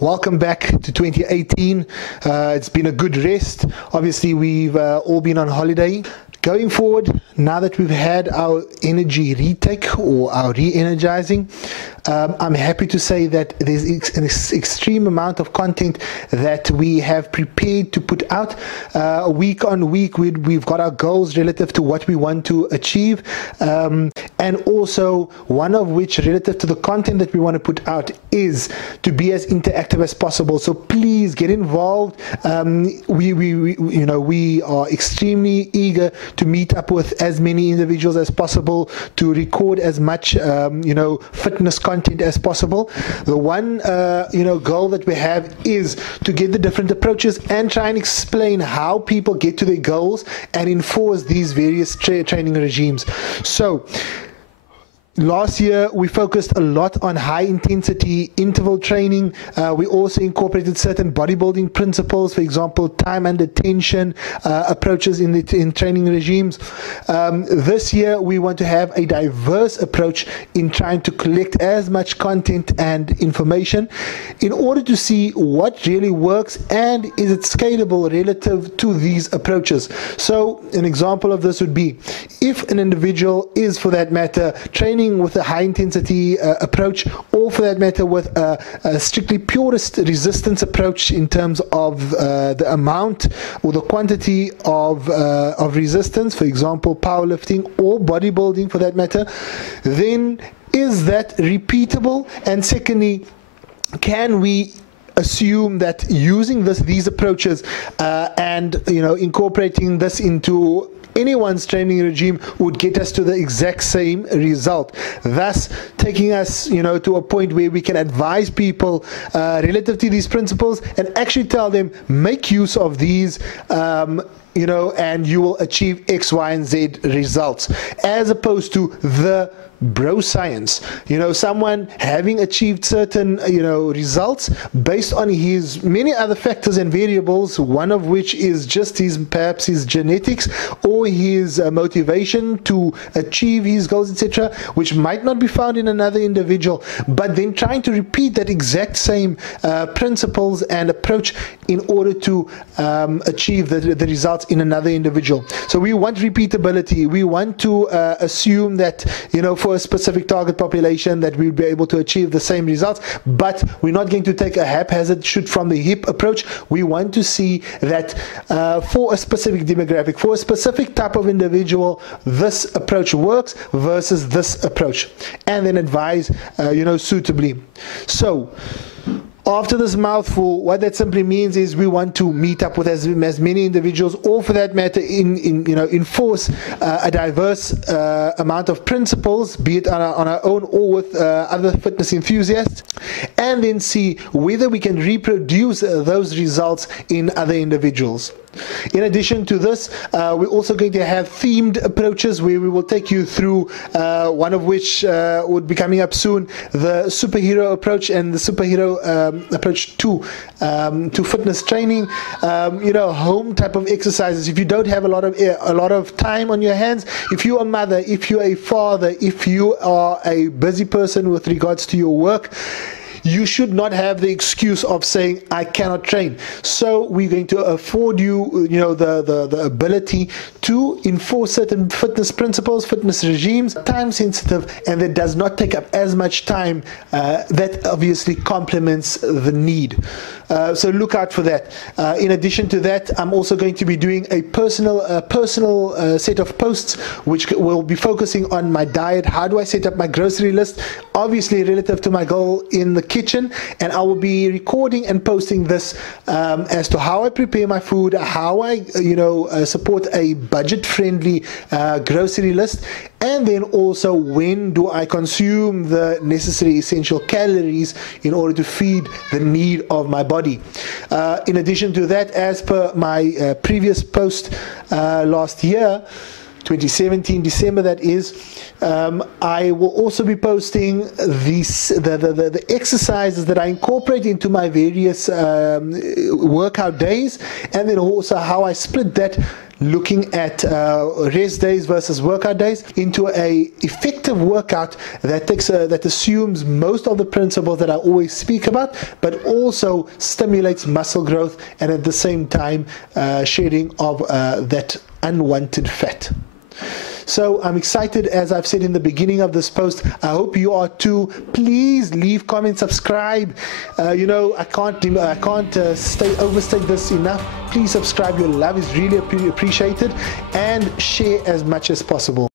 Welcome back to 2018. It's been a good rest. Obviously, we've all been on holiday. Going forward, now that we've had our energy retake or our re-energizing, I'm happy to say that there's an extreme amount of content that we have prepared to put out. Week on week, we've got our goals relative to what we want to achieve, and also one of which, relative to the content that we want to put out, is to be as interactive as possible. So please get involved. We are extremely eager to meet up with as many individuals as possible, to record as much fitness content as possible. The one goal that we have is to get the different approaches and try and explain how people get to their goals and enforce these various training regimes. So last year, we focused a lot on high-intensity interval training. We also incorporated certain bodybuilding principles, for example, time under tension approaches in training regimes. This year, we want to have a diverse approach in trying to collect as much content and information in order to see what really works and is it scalable relative to these approaches. So an example of this would be, if an individual is, for that matter, training with a high intensity approach, or for that matter with a strictly purist resistance approach in terms of the amount or the quantity of resistance, for example powerlifting or bodybuilding for that matter, then is that repeatable? And secondly, can we assume that using these approaches and incorporating this into anyone's training regime would get us to the exact same result, thus taking us to a point where we can advise people relative to these principles and actually tell them, make use of these and you will achieve X, Y, and Z results, as opposed to the bro science, someone having achieved certain results based on his many other factors and variables, one of which is just perhaps his genetics or his motivation to achieve his goals, etc., which might not be found in another individual, but then trying to repeat that exact same principles and approach in order to achieve the results in another individual. So we want repeatability. We want to assume that for a specific target population that we'll be able to achieve the same results, but we're not going to take a haphazard shoot from the hip approach. We want to see that for a specific demographic, for a specific type of individual, this approach works versus this approach, and then advise suitably. So after this mouthful, what that simply means is we want to meet up with as many individuals, or for that matter, enforce a diverse amount of principles, be it on our own or with other fitness enthusiasts, and then see whether we can reproduce those results in other individuals. In addition to this, we're also going to have themed approaches where we will take you through one of which would be coming up soon, the superhero approach and the superhero approach to fitness training, home type of exercises. If you don't have a lot of time on your hands, if you're a mother, if you're a father, if you are a busy person with regards to your work, you should not have the excuse of saying, I cannot train. So we're going to afford you, the ability to enforce certain fitness principles, fitness regimes, time sensitive, and that does not take up as much time. That obviously complements the need. So look out for that. In addition to that, I'm also going to be doing a personal set of posts which will be focusing on my diet. How do I set up my grocery list? Obviously relative to my goal in the kitchen, and I will be recording and posting this as to how I prepare my food, how I support a budget-friendly grocery list, and then also when do I consume the necessary essential calories in order to feed the need of my body. In addition to that, as per my previous post last year, 2017 December that is, I will also be posting the exercises that I incorporate into my various workout days, and then also how I split that looking at rest days versus workout days into a effective workout that takes that assumes most of the principles that I always speak about, but also stimulates muscle growth and at the same time shedding of that unwanted fat. So I'm excited, as I've said in the beginning of this post. I hope you are too. Please leave, comment, subscribe. I can't overstate this enough. Please subscribe. Your love is really appreciated, and share as much as possible.